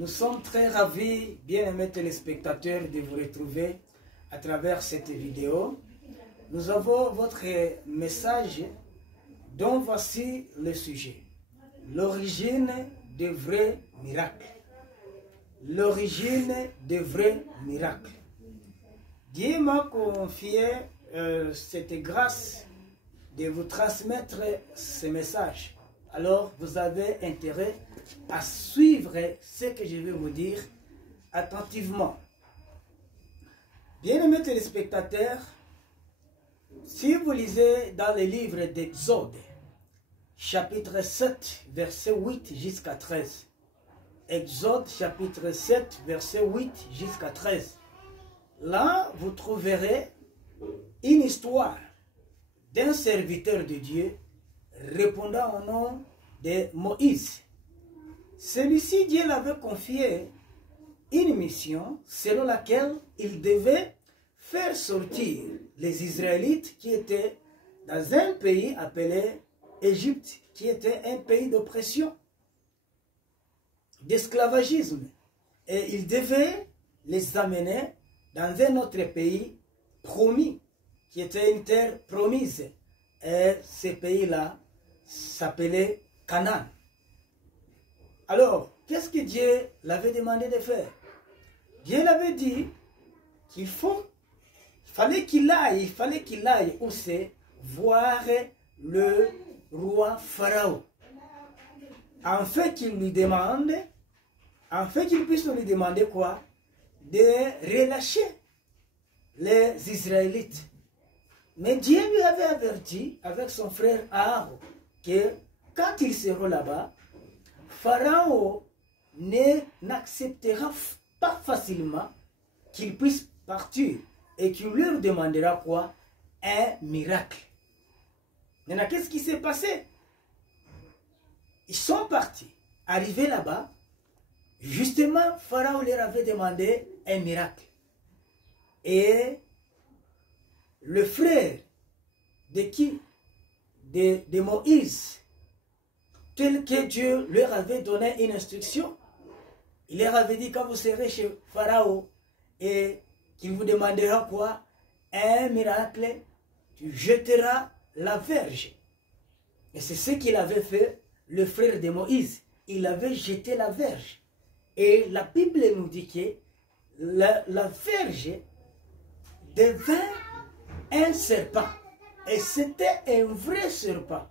Nous sommes très ravis, bien-aimés téléspectateurs, de vous retrouver à travers cette vidéo. Nous avons votre message dont voici le sujet. L'origine des vrais miracles. L'origine des vrais miracles. Dieu m'a confié cette grâce de vous transmettre ce message. Alors, vous avez intérêt à suivre ce que je vais vous dire attentivement. Bien-aimés téléspectateurs, si vous lisez dans le livre d'Exode, chapitre 7, verset 8 jusqu'à 13, Exode, chapitre 7, verset 8 jusqu'à 13, là, vous trouverez une histoire d'un serviteur de Dieu répondant au nom de Moïse. Celui-ci, Dieu l'avait confié une mission selon laquelle il devait faire sortir les Israélites qui étaient dans un pays appelé Égypte, qui était un pays d'oppression, d'esclavagisme. Et il devait les amener dans un autre pays promis, qui était une terre promise. Et ce pays-là s'appelait Canaan. Alors, qu'est-ce que Dieu l'avait demandé de faire? Dieu l'avait dit qu'il fallait qu'il aille où c'est voir le roi Pharaon. En fait, qu'il lui demande, qu'il puisse lui demander quoi? De relâcher les Israélites. Mais Dieu lui avait averti avec son frère Aaron que quand ils seront là-bas, Pharaon n'acceptera pas facilement qu'ils puissent partir et qu'il leur demandera quoi? Un miracle. Maintenant, qu'est-ce qui s'est passé? Ils sont partis. Arrivés là-bas, justement, Pharaon leur avait demandé un miracle. Et le frère de qui? De Moïse, tel que Dieu leur avait donné une instruction. Il leur avait dit, quand vous serez chez Pharaon et qu'il vous demandera quoi? Un miracle, tu jeteras la verge. Et c'est ce qu'il avait fait, le frère de Moïse. Il avait jeté la verge. Et la Bible nous dit que la verge devint un serpent. Et c'était un vrai serpent.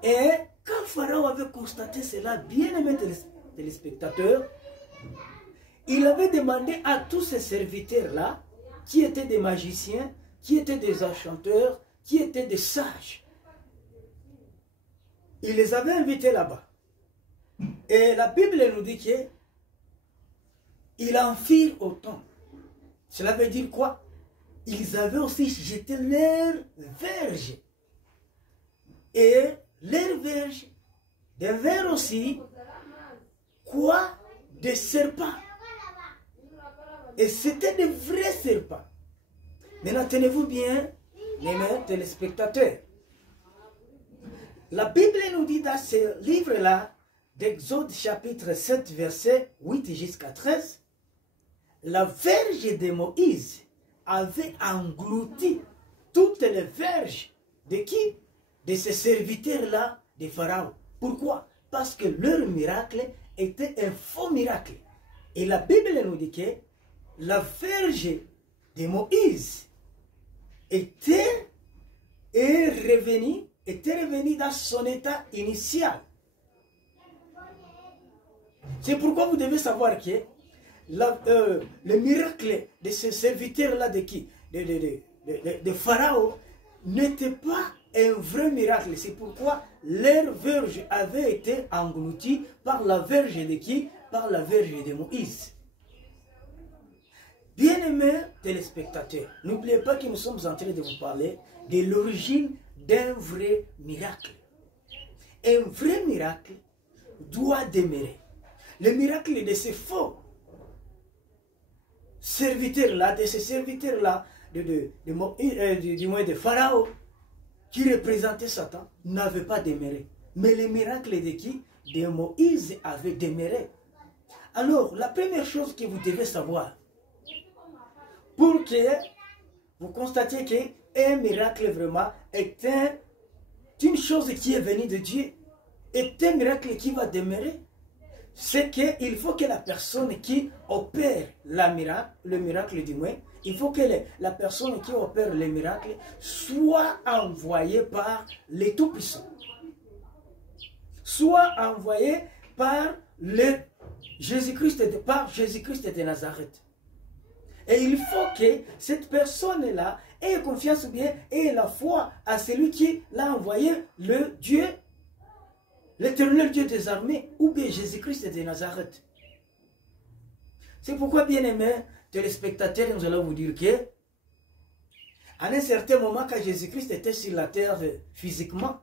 Et quand Pharaon avait constaté cela, bien-aimés téléspectateurs, il avait demandé à tous ces serviteurs-là, qui étaient des magiciens, qui étaient des enchanteurs, qui étaient des sages. Il les avait invités là-bas. Et la Bible nous dit qu'ils en firent autant. Cela veut dire quoi? Ils avaient aussi jeté leur verge. Et leur verge devinrent aussi quoi? Des serpents. Et c'était des vrais serpents. Maintenant, tenez-vous bien, mes téléspectateurs. La Bible nous dit dans ce livre-là, d'Exode chapitre 7, verset 8 jusqu'à 13, la verge de Moïse avait englouti toutes les verges de qui? De ces serviteurs-là de Pharaon. Pourquoi? Parce que leur miracle était un faux miracle. Et la Bible nous dit que la verge de Moïse était revenue dans son état initial. C'est pourquoi vous devez savoir que le miracle de ce serviteur-là de qui? De Pharaon n'était pas un vrai miracle. C'est pourquoi leur verge avait été engloutie par la verge de qui? Par la verge de Moïse. Bien-aimés téléspectateurs, n'oubliez pas que nous sommes en train de vous parler de l'origine d'un vrai miracle. Un vrai miracle doit demeurer. Le miracle de ces faux serviteurs-là, de ces serviteurs-là, du moins de Pharaon, qui représentait Satan, n'avait pas demeuré. Mais le miracle de qui? de Moïse avait demeuré. Alors, la première chose que vous devez savoir, pour que vous constatiez qu'un miracle vraiment est une chose qui est venue de Dieu, est un miracle qui va demeurer, c'est qu'il faut que la personne qui opère le miracle du moins, il faut que la personne qui opère le miracle soit envoyée par le Tout-Puissant. Soit envoyée par Jésus-Christ de Nazareth. Et il faut que cette personne-là ait confiance ou bien ait la foi à celui qui l'a envoyé, le Dieu, l'Éternel Dieu des armées, ou bien Jésus-Christ de Nazareth. C'est pourquoi, bien aimés téléspectateurs, nous allons vous dire que, à un certain moment, quand Jésus-Christ était sur la terre physiquement,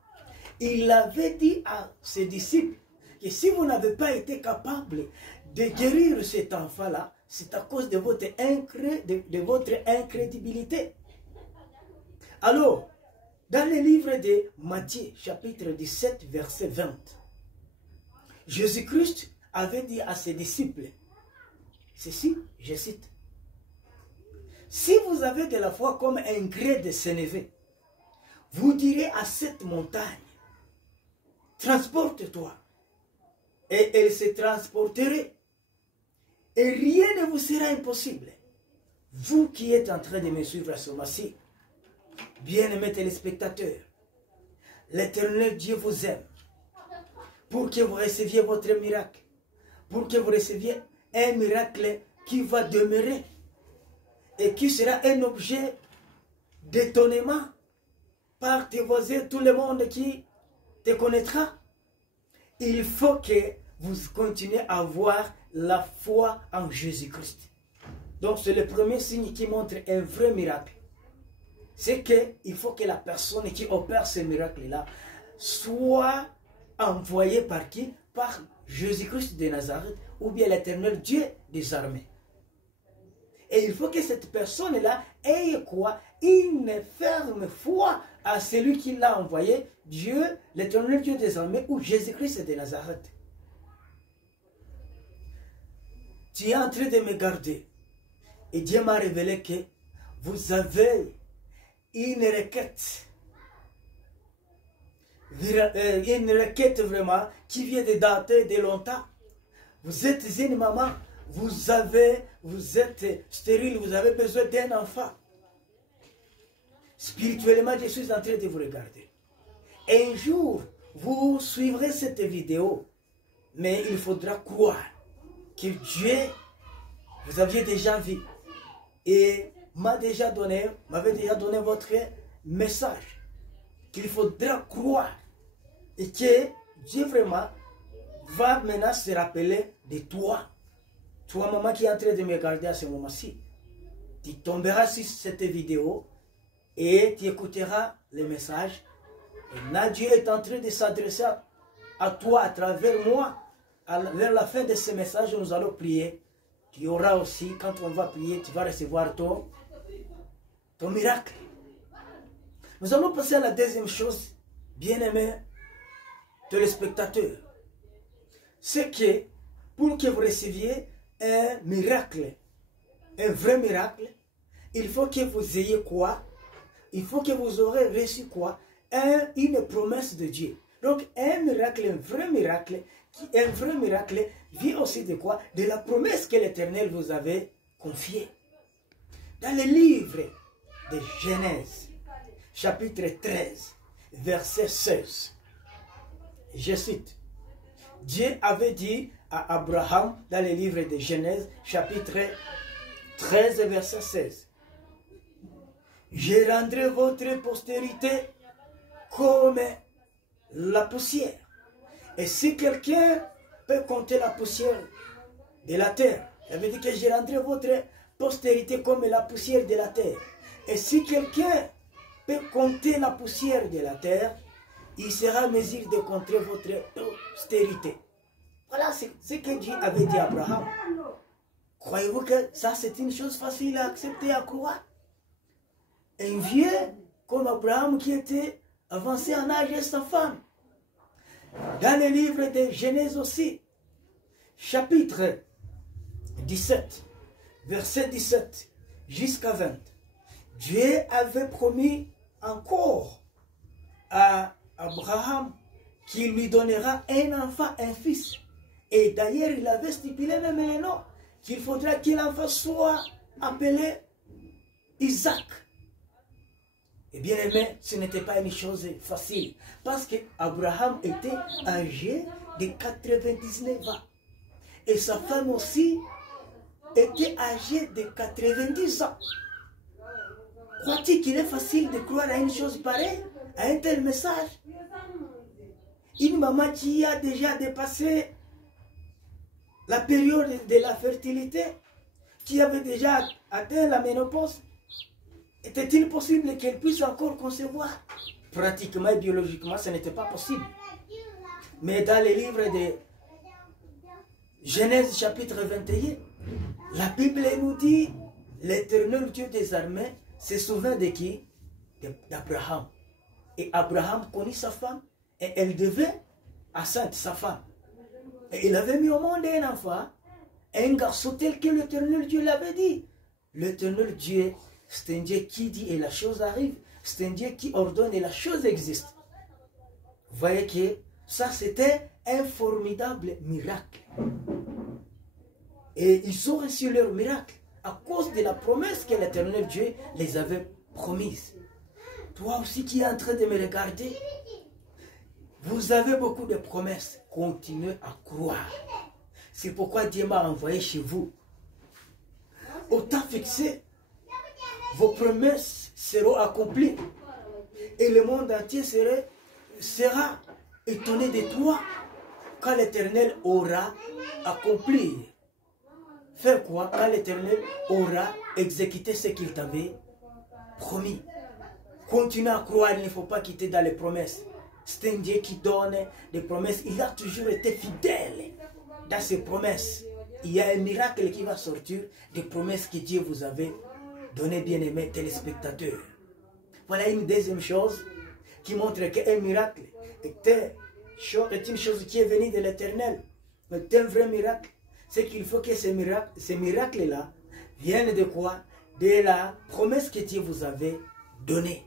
il avait dit à ses disciples que si vous n'avez pas été capable de guérir cet enfant-là, c'est à cause de votre incrédibilité. Alors, dans le livre de Matthieu, chapitre 17, verset 20, Jésus-Christ avait dit à ses disciples, ceci, je cite, « Si vous avez de la foi comme un grès de sénévé, vous direz à cette montagne, transporte-toi, et elle se transporterait. Et rien ne vous sera impossible. Vous qui êtes en train de me suivre à ce moment-ci, bien-aimés téléspectateurs, l'Éternel Dieu vous aime pour que vous receviez votre miracle, pour que vous receviez un miracle qui va demeurer et qui sera un objet d'étonnement par tes voisins, tout le monde qui te connaîtra. Il faut que vous continuez à avoir la foi en Jésus-Christ. Donc c'est le premier signe qui montre un vrai miracle. C'est qu'il faut que la personne qui opère ce miracle-là soit envoyée par qui? Par Jésus-Christ de Nazareth ou bien l'Éternel Dieu des armées. Et il faut que cette personne-là ait quoi? Une ferme foi à celui qui l'a envoyé, Dieu, l'Éternel Dieu des armées ou Jésus-Christ de Nazareth. Tu es en train de me garder. Et Dieu m'a révélé que vous avez une requête. Une requête vraiment qui vient de dater de longtemps. Vous êtes une maman, vous êtes stérile, vous avez besoin d'un enfant. Spirituellement, je suis en train de vous regarder. Et un jour, vous suivrez cette vidéo, mais il faudra croire que Dieu, vous aviez déjà vu et m'avait déjà donné votre message, qu'il faudra croire et que Dieu vraiment va maintenant se rappeler de toi. Toi, maman qui est en train de me regarder à ce moment-ci, tu tomberas sur cette vidéo et tu écouteras le message. Et là, Dieu est en train de s'adresser à toi à travers moi. Vers la fin de ce message, nous allons prier. Tu auras aussi, quand on va prier, tu vas recevoir ton miracle. Nous allons passer à la deuxième chose, bien-aimés téléspectateurs. C'est que pour que vous receviez un miracle, un vrai miracle, il faut que vous ayez quoi? Il faut que vous aurez reçu quoi? Une promesse de Dieu. Donc un miracle, un vrai miracle vient aussi de quoi? De la promesse que l'Éternel vous avait confiée. Dans le livre de Genèse, chapitre 13, verset 16, je cite, Dieu avait dit à Abraham, dans le livre de Genèse, chapitre 13, verset 16, je rendrai votre postérité comme la poussière. Et si quelqu'un peut compter la poussière de la terre, ça veut dire que je rendrai votre postérité comme la poussière de la terre. Et si quelqu'un peut compter la poussière de la terre, il sera en mesure de compter votre postérité. Voilà ce que Dieu avait dit à Abraham. Croyez-vous que ça c'est une chose facile à accepter, à croire? Un vieux comme Abraham qui était avancé en âge et sa femme. Dans le livre de Genèse aussi, chapitre 17, verset 17 jusqu'à 20, Dieu avait promis encore à Abraham qu'il lui donnera un enfant, un fils. Et d'ailleurs, il avait stipulé même le nom, qu'il faudra que l'enfant soit appelé Isaac. Et bien aimé, ce n'était pas une chose facile, parce qu'Abraham était âgé de 99 ans. Et sa femme aussi était âgée de 90 ans. Crois-tu qu'il est facile de croire à une chose pareille, à un tel message? Une maman qui a déjà dépassé la période de la fertilité, qui avait déjà atteint la ménopause, était-il possible qu'elle puisse encore concevoir? Pratiquement et biologiquement, ce n'était pas possible. Mais dans le livre de Genèse chapitre 21, la Bible nous dit, l'Éternel Dieu des armées se souvint de qui? D'Abraham. Et Abraham connut sa femme et elle devait enceinte, sa femme. Et il avait mis au monde un enfant, un garçon tel que l'Éternel Dieu l'avait dit. L'Éternel Dieu, c'est un Dieu qui dit et la chose arrive. C'est un Dieu qui ordonne et la chose existe. Vous voyez que ça c'était un formidable miracle. Et ils ont reçu leur miracle à cause de la promesse que l'Éternel Dieu les avait promise. Toi aussi qui es en train de me regarder, vous avez beaucoup de promesses. Continuez à croire. C'est pourquoi Dieu m'a envoyé chez vous. Au temps fixé, vos promesses seront accomplies. Et le monde entier sera étonné de toi quand l'Éternel aura accompli. Faire quoi? Quand l'Éternel aura exécuté ce qu'il t'avait promis. Continue à croire, il ne faut pas quitter dans les promesses. C'est un Dieu qui donne des promesses. Il a toujours été fidèle dans ses promesses. Il y a un miracle qui va sortir des promesses que Dieu vous avait données, bien-aimés téléspectateurs. Voilà une deuxième chose qui montre qu'un miracle est une chose qui est venue de l'Éternel. C'est un vrai miracle. C'est qu'il faut que ces miracles-là viennent de quoi? De la promesse que Dieu vous avait donnée.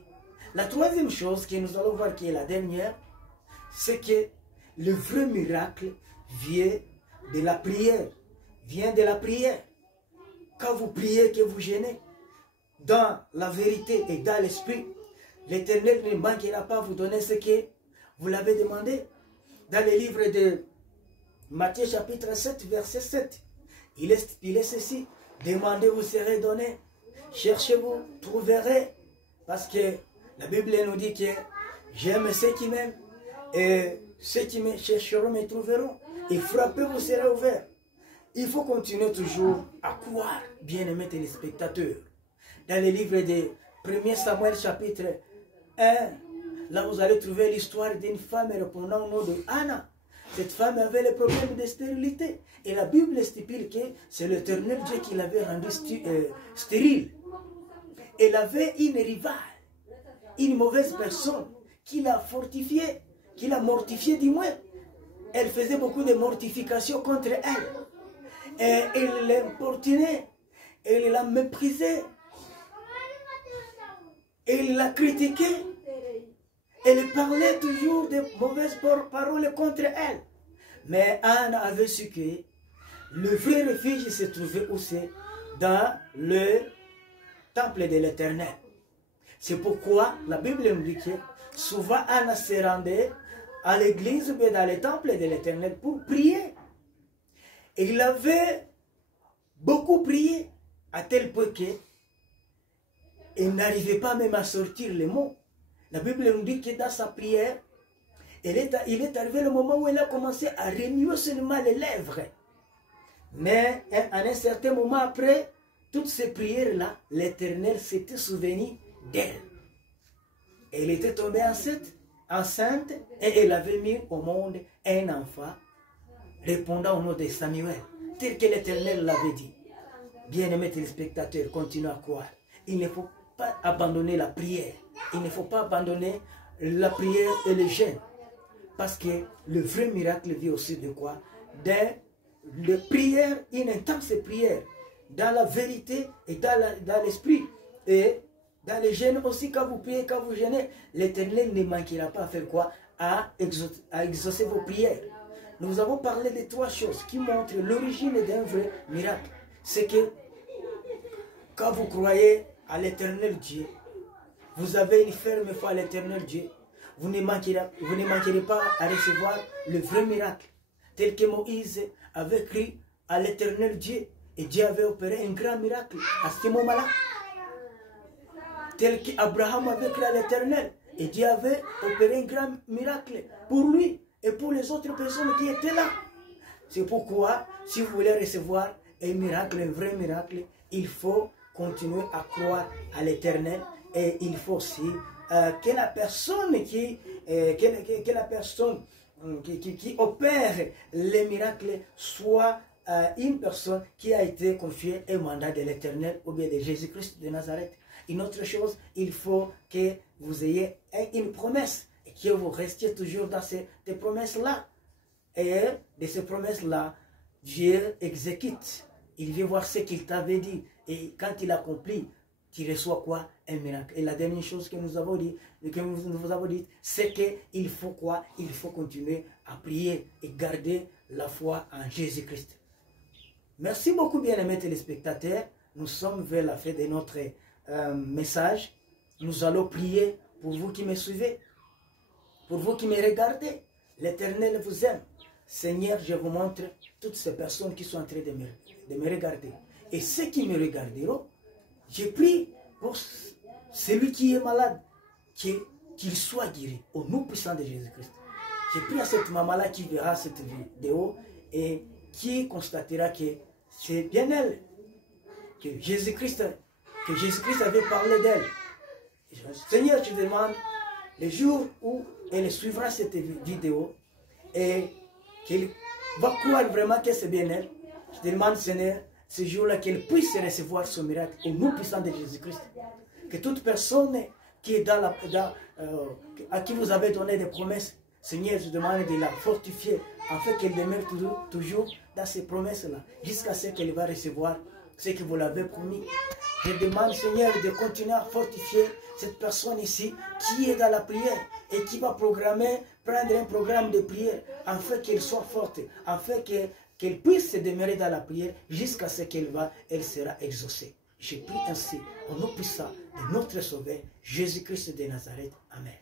La troisième chose que nous allons voir, qui est la dernière, c'est que le vrai miracle vient de la prière. Vient de la prière. Quand vous priez, que vous gênez, dans la vérité et dans l'esprit, l'Éternel ne manquera pas à vous donner ce que vous l'avez demandé. Dans le livre de Matthieu chapitre 7, verset 7, il est stipulé ceci: demandez, vous serez donné. Cherchez, vous trouverez. Parce que la Bible nous dit que j'aime ceux qui m'aiment et ceux qui me chercheront me trouveront. Et frappez, vous serez ouverts. Il faut continuer toujours à croire, bien-aimés téléspectateurs. Dans le livre de 1 Samuel chapitre 1, là vous allez trouver l'histoire d'une femme répondant au nom de Anna. Cette femme avait le problème de stérilité. Et la Bible stipule que c'est l'Éternel Dieu qui l'avait rendue stérile. Elle avait une rivale, une mauvaise personne, qui l'a fortifiée, qui l'a mortifiée du moins. Elle faisait beaucoup de mortifications contre elle. Et elle l'importunait, elle la méprisait, elle la critiquait. Elle parlait toujours de mauvaises paroles contre elle. Mais Anne avait su que le vrai refuge se trouvait aussi dans le temple de l'Éternel. C'est pourquoi la Bible nous dit que souvent Anne se rendait à l'église ou dans le temple de l'Éternel pour prier. Et il avait beaucoup prié à tel point qu'il n'arrivait pas même à sortir les mots. La Bible nous dit que dans sa prière, il est arrivé le moment où elle a commencé à remuer seulement les lèvres. Mais à un certain moment après, toutes ces prières-là, l'Éternel s'était souvenu d'elle. Elle était tombée enceinte et elle avait mis au monde un enfant répondant au nom de Samuel, tel que l'Éternel l'avait dit. Bien-aimés téléspectateurs, continuez à croire. Il ne faut pas abandonner la prière. Il ne faut pas abandonner la prière et le jeûne. Parce que le vrai miracle vient aussi de quoi? De prière, une intense prière, dans la vérité et dans l'esprit. Et dans les jeûnes aussi, quand vous priez, quand vous jeûnez, l'Éternel ne manquera pas à faire quoi? À exaucer vos prières. Nous avons parlé de 3 choses qui montrent l'origine d'un vrai miracle. C'est que quand vous croyez à l'Éternel Dieu, vous avez une ferme foi à l'Éternel Dieu, vous ne manquerez pas à recevoir le vrai miracle. Tel que Moïse avait cru à l'Éternel Dieu et Dieu avait opéré un grand miracle à ce moment-là. Tel qu'Abraham avait cru à l'Éternel et Dieu avait opéré un grand miracle pour lui et pour les autres personnes qui étaient là. C'est pourquoi, si vous voulez recevoir un miracle, un vrai miracle, il faut continuer à croire à l'Éternel et il faut aussi que la personne qui opère les miracles soit une personne qui a été confiée un mandat de l'Éternel ou bien de Jésus-Christ de Nazareth. Une autre chose, il faut que vous ayez une promesse et que vous restiez toujours dans ces promesses-là. Et de ces promesses-là, Dieu exécute. Il vient voir ce qu'il t'avait dit. Et quand il accomplit, tu reçois quoi? Un miracle. Et la dernière chose que nous avons dit, c'est qu'il faut quoi? Il faut continuer à prier et garder la foi en Jésus-Christ. Merci beaucoup, bien-aimés téléspectateurs. Nous sommes vers la fin de notre message. Nous allons prier pour vous qui me suivez, pour vous qui me regardez. L'Éternel vous aime. Seigneur, je vous montre toutes ces personnes qui sont en train de me regarder. Et ceux qui me regarderont, je prie pour celui qui est malade, qu'il soit guéri au nom puissant de Jésus-Christ. Je prie à cette maman-là qui verra cette vidéo et qui constatera que c'est bien elle, que Jésus-Christ avait parlé d'elle. Seigneur, je demande le jour où elle suivra cette vidéo et qu'elle va croire vraiment que c'est bien elle. Je te demande, Seigneur, ce jour-là, qu'elle puisse recevoir son miracle au nom puissant de Jésus-Christ. Que toute personne qui est à qui vous avez donné des promesses, Seigneur, je demande de la fortifier afin qu'elle demeure toujours dans ces promesses-là, jusqu'à ce qu'elle va recevoir ce que vous l'avez promis. Je demande, Seigneur, de continuer à fortifier cette personne ici qui est dans la prière et qui va prendre un programme de prière afin qu'elle soit forte, afin qu'elle puisse se demeurer dans la prière jusqu'à ce elle sera exaucée. Je prie ainsi au nom puissant de notre Sauveur, Jésus-Christ de Nazareth. Amen.